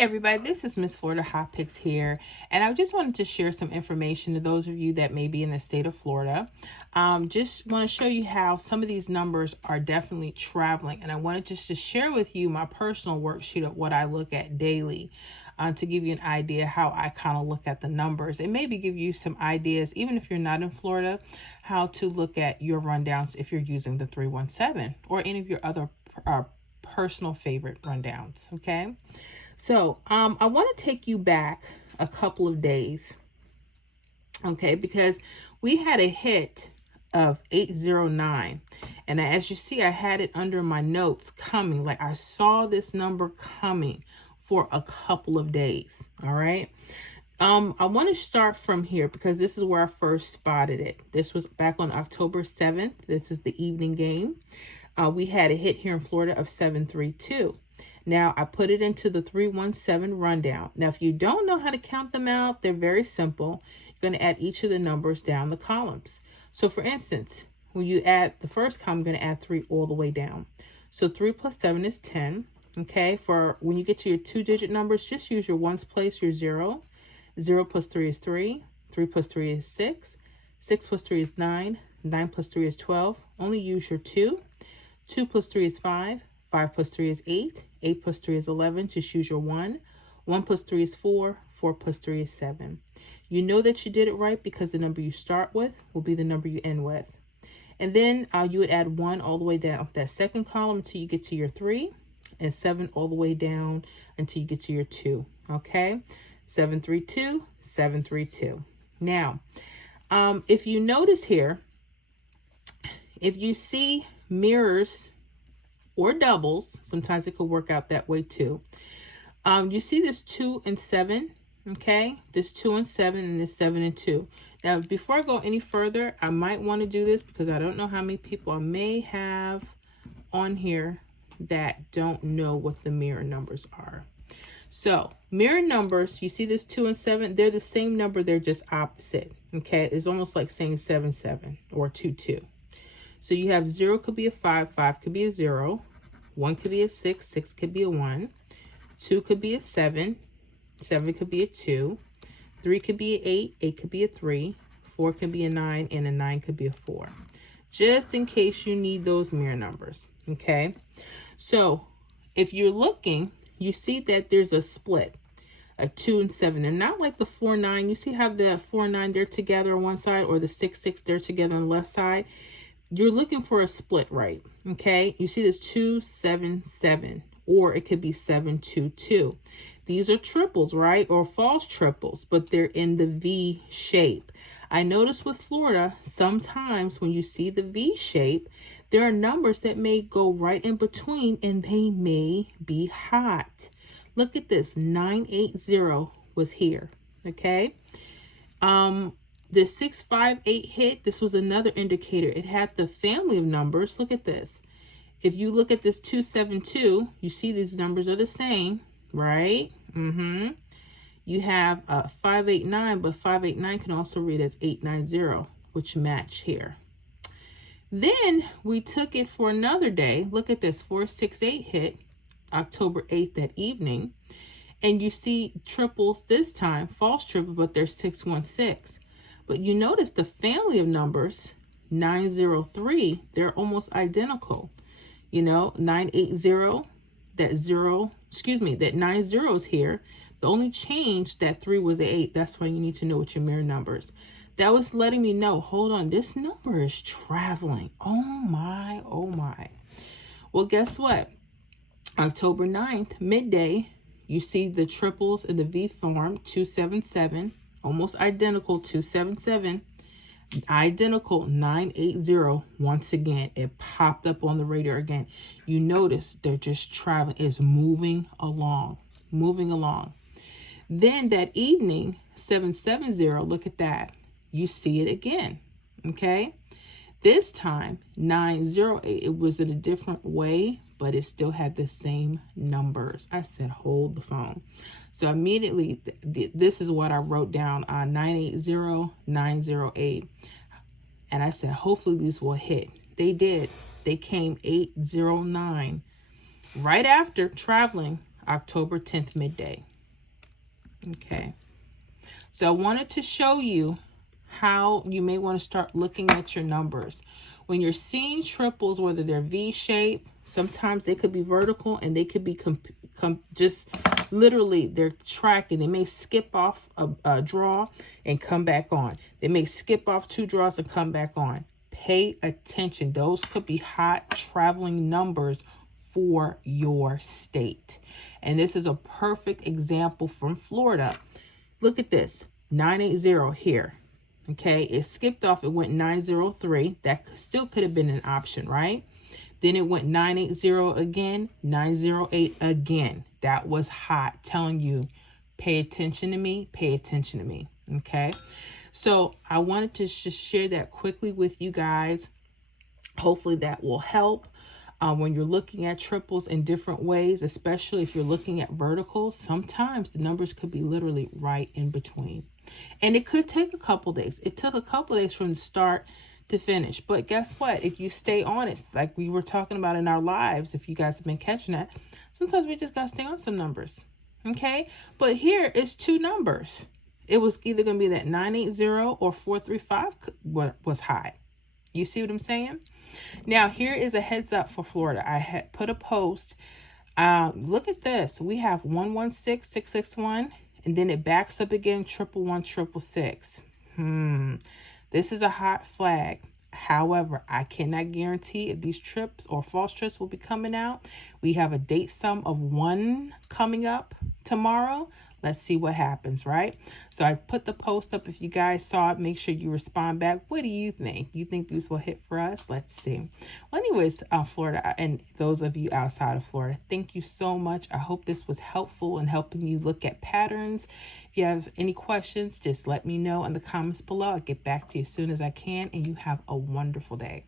everybody, this is Miss Florida Hot Picks here, and I just wanted to share some information to those of you that may be in the state of Florida. Just want to show you how some of these numbers are definitely traveling, and I wanted just to share with you my personal worksheet of what I look at daily to give you an idea how I kind of look at the numbers and maybe give you some ideas, even if you're not in Florida, how to look at your rundowns if you're using the 317 or any of your other personal favorite rundowns. Okay. So I want to take you back a couple of days, okay, because we had a hit of 809. And as you see, I had it under my notes coming. Like I saw this number coming for a couple of days, all right? I want to start from here because this is where I first spotted it. This was back on October 7th. This is the evening game. We had a hit here in Florida of 732. Now, I put it into the 317 rundown. Now, if you don't know how to count them out, they're very simple. You're going to add each of the numbers down the columns. So, for instance, when you add the first column, I'm going to add 3 all the way down. So, 3 plus 7 is 10. Okay, for when you get to your 2-digit numbers, just use your ones place, your 0. 0 plus 3 is 3. 3 plus 3 is 6. 6 plus 3 is 9. 9 plus 3 is 12. Only use your 2. 2 plus 3 is 5. 5 plus 3 is 8. 8 plus 3 is 11. Just use your 1. 1 plus 3 is 4. 4 plus 3 is 7. You know that you did it right because the number you start with will be the number you end with. And then you would add 1 all the way down that second column until you get to your 3. And 7 all the way down until you get to your 2. Okay? 732, 732. Now, if you notice here, if you see mirrors or doubles, sometimes it could work out that way too. You see this 2 and 7, okay? This 2 and 7 and this 7 and 2. Now, before I go any further, I might want to do this because I don't know how many people I may have on here that don't know what the mirror numbers are. So, mirror numbers, you see this 2 and 7, they're the same number, they're just opposite, okay? It's almost like saying 7, 7 or 2, 2. So you have 0 could be a 5, 5 could be a 0, 1 could be a 6, 6 could be a 1, 2 could be a 7, 7 could be a 2, 3 could be an 8, 8 could be a 3, 4 could be a 9, and a 9 could be a 4. Just in case you need those mirror numbers, okay? So if you're looking, you see that there's a split, a 2 and 7. They're not like the 4, 9. You see how the 4, 9, they're together on one side, or the 6, 6, they're together on the left side? You're looking for a split, right? Okay, you see this 2, 7, 7, or it could be 7, 2, 2. These are triples, right? Or false triples, but they're in the V shape. I notice with Florida, sometimes when you see the V shape, there are numbers that may go right in between and they may be hot. Look at this, 980 was here, okay? The 658 hit, this was another indicator. It had the family of numbers. Look at this. If you look at this 272, you see these numbers are the same, right? You have 589, but 589 can also read as 890, which match here. Then we took it for another day. Look at this, 468 hit October 8th that evening. And you see triples this time, false triple, but they're 616. But you notice the family of numbers, 903, they're almost identical. You know, 980, that 90 is here. The only change, that 3 was an 8. That's why you need to know what your mirror numbers. That was letting me know, hold on, this number is traveling. Oh my, oh my. Well, guess what? October 9th, midday, you see the triples in the V form, 277, almost identical, 277, identical, 980. Once again, it popped up on the radar again. You notice they're just traveling, it's moving along. Then that evening, 770, look at that. You see it again, okay? This time, 908, it was in a different way, but it still had the same numbers. I said, hold the phone. So immediately, this is what I wrote down on 980, 908. And I said, hopefully these will hit. They did. They came 809. Right after traveling, October 10th midday. Okay. So I wanted to show you how you may want to start looking at your numbers. When you're seeing triples, whether they're V-shaped, sometimes they could be vertical and they could be just literally they're tracking. They may skip off a draw and come back on. They may skip off 2 draws and come back on. Pay attention. Those could be hot traveling numbers for your state. And this is a perfect example from Florida. Look at this, 980 here. Okay, it skipped off. It went 903. That still could have been an option, right? Then it went 980 again, 908 again. That was hot, telling you, pay attention to me, pay attention to me. Okay, so I wanted to just share that quickly with you guys. Hopefully that will help. When you're looking at triples in different ways, especially if you're looking at verticals, sometimes the numbers could be literally right in between. And it could take a couple days. It took a couple days from the start to finish. But guess what? If you stay honest, like we were talking about in our lives, if you guys have been catching that, sometimes we just got to stay on some numbers. Okay? But here is 2 numbers. It was either going to be that 980 or 435 was high. You see what I'm saying? Now, here is a heads up for Florida. I had put a post. Look at this. We have 116661, and then it backs up again, 11166. This is a hot flag. However, I cannot guarantee if these trips or false trips will be coming out. We have a date sum of 1 coming up tomorrow. Let's see what happens, right? So I put the post up. If you guys saw it, make sure you respond back. What do you think? You think these will hit for us? Let's see. Well, anyways, Florida and those of you outside of Florida, thank you so much. I hope this was helpful in helping you look at patterns. If you have any questions, just let me know in the comments below. I'll get back to you as soon as I can, and you have a wonderful day.